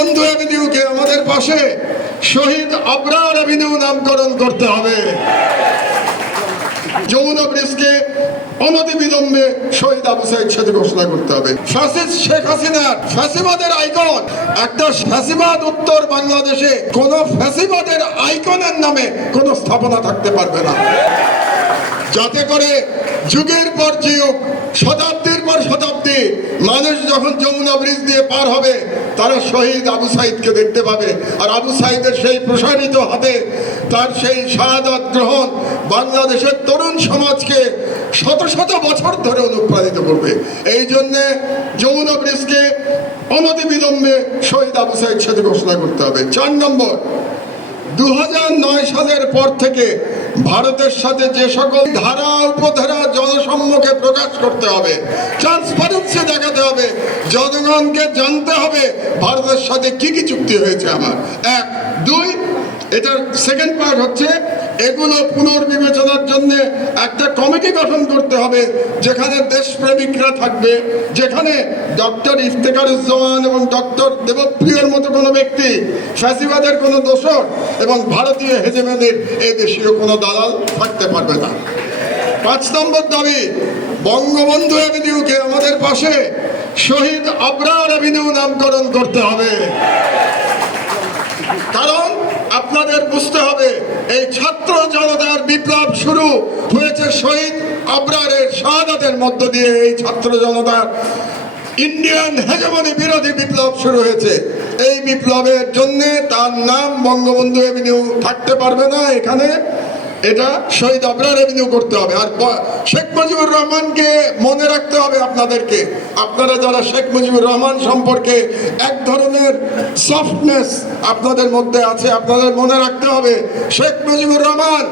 বঙ্গবন্ধু অ্যাভিনিউকে আমাদের পাশে শহীদ আবরার অ্যাভিনিউ নামকরণ করতে হবে। যমুনা ব্রিজকে অনতিবিলম্বে শহীদ আবু সাইদ সাথে ঘোষণা করতে হবে। শেখ হাসিনার ফ্যাসিবাদের আইকন, একটা ফ্যাসিবাদ উত্তর বাংলাদেশে কোন ফ্যাসিবাদের আইকনের নামে কোন স্থাপনা থাকতে পারবে না। যাতে করে যুগের পর যুগ শতাব্দীর পর মানুষ যখন যমুনা ব্রিজ দিয়ে পার হবে, তারা শহীদ আবু সাইদকে দেখতে পাবে। আর আবু সাইদের সেই প্রসারিত হাতে তার সেই শাহাদাত গ্রহণ বাংলাদেশের তরুণ সমাজকে শত শত বছর ধরে অনুপ্রাণিত করবে। এই জন্যে যমুনা ব্রিজকে অনতিবিলম্বে শহীদ আবু সাইদ সাথে ঘোষণা করতে হবে। চার নম্বর দু সালের পর থেকে ভারতের সাথে যে সকল ধারা, উপধারা, জনসম্মুখে প্রকাশ করতে হবে ট্রান্সপারেন্সি দেখাতে হবে, জনগণকে জানতে হবে, ভারতের সাথে কি কি চুক্তি হয়েছে আমার। এক, দুই এটার সেকেন্ড পার্ট হচ্ছে, এগুলো পুনর্বিবেচনার জন্য একটা কমিটি গঠন করতে হবে, যেখানে দেশপ্রেমিকরা থাকবে, যেখানে ডক্টর ইফতেখারুজ্জামান এবং ডক্টর দেবপ্রিয়র মতো কোনো ব্যক্তি, ফ্যাসিবাদের কোনো দোষর এবং ভারতীয় হেজেমেনের এ দেশীয় কোনো দালাল থাকতে পারবে না। পাঁচ নম্বর দাবি, বঙ্গবন্ধু অ্যাভিনিউকে আমাদের পাশে শহীদ আবরার অ্যাভিনিউ নামকরণ করতে হবে। কারণ আপনাদের বুঝতে হবে, এই ছাত্র জনতার বিপ্লব শুরু হয়েছে শহীদ আবরারের শাহাদাতের মধ্য দিয়ে। এই ছাত্র জনতার ইন্ডিয়ান হেজমনি বিরোধী বিপ্লব শুরু হয়েছে। এই বিপ্লবের জন্য তার নাম বঙ্গবন্ধু এভিনিউ থাকতে পারবে না এখানে। এটা শহীদ আবরার এভিনিউ করতে হবে। আর শেখ মুজিবুর রহমানকে মনে রাখতে হবে আপনাদেরকে। আপনারা যারা শেখ মুজিবুর রহমান সম্পর্কে এক ধরনের সফটনেস আপনাদের মধ্যে আছে, আপনাদের মনে রাখতে হবে, শেখ মুজিবুর রহমান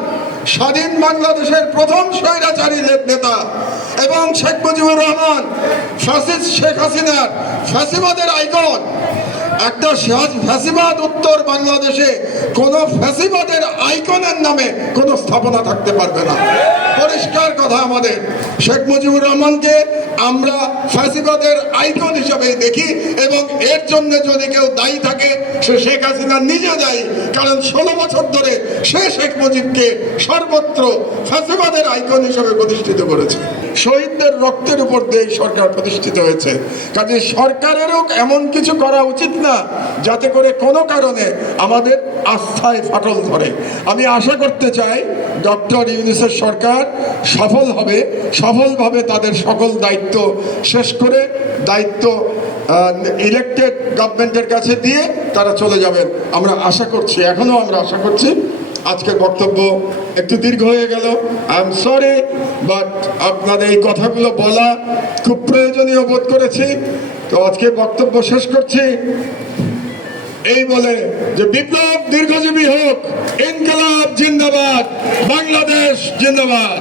স্বাধীন বাংলাদেশের প্রথম স্বৈরাচারী নেতা এবং শেখ মুজিবুর রহমান ফ্যাসিস্ট শেখ হাসিনার ফ্যাসিবাদের আইকন একটা ফ্যাসিবাদ উত্তর বাংলাদেশে কোন ফ্যাসিবাদের আইকনের নামে কোন স্থাপনা থাকতে পারবে না। পরিষ্কার কথা আমাদের। শেখ মুজিবুর রহমানকে আমরা ফ্যাসিবাদের আইকন হিসাবে দেখি এবং এর জন্য যদি কেউ দায়ী থাকে, সে শেখ হাসিনা নিজে দায়ী। কারণ ষোলো বছর ধরে সে শেখ মুজিবকে সর্বত্র ফ্যাসিবাদের আইকন হিসাবে প্রতিষ্ঠিত করেছে। শহীদদের রক্তের উপর দিয়ে সরকার প্রতিষ্ঠিত হয়েছে। কাজে সরকারেরও এমন কিছু করা উচিত না, যাতে করে কোনো কারণে আমাদের আস্থায় ফাটল ধরে। আমি আশা করতে চাই ডক্টর ইউনিসের সরকার সফল হবে, সফলভাবে তাদের সকল দায়িত্ব শেষ করে, দায়িত্ব ইলেকটেড গভর্নমেন্টের কাছে দিয়ে তারা চলে যাবেন। আমরা আশা করছি এখনও আমরা আশা করছি, আজকের বক্তব্য একটু দীর্ঘ হয়ে গেল। আই এম সরি বাট আপনাদের এই কথাগুলো বলা খুব প্রয়োজনীয় বোধ করেছি। তো আজকে বক্তব্য শেষ করছি। এই বলে যে বিপ্লব দীর্ঘজীবী হোক ইনকলাব জিন্দাবাদ বাংলাদেশ জিন্দাবাদ।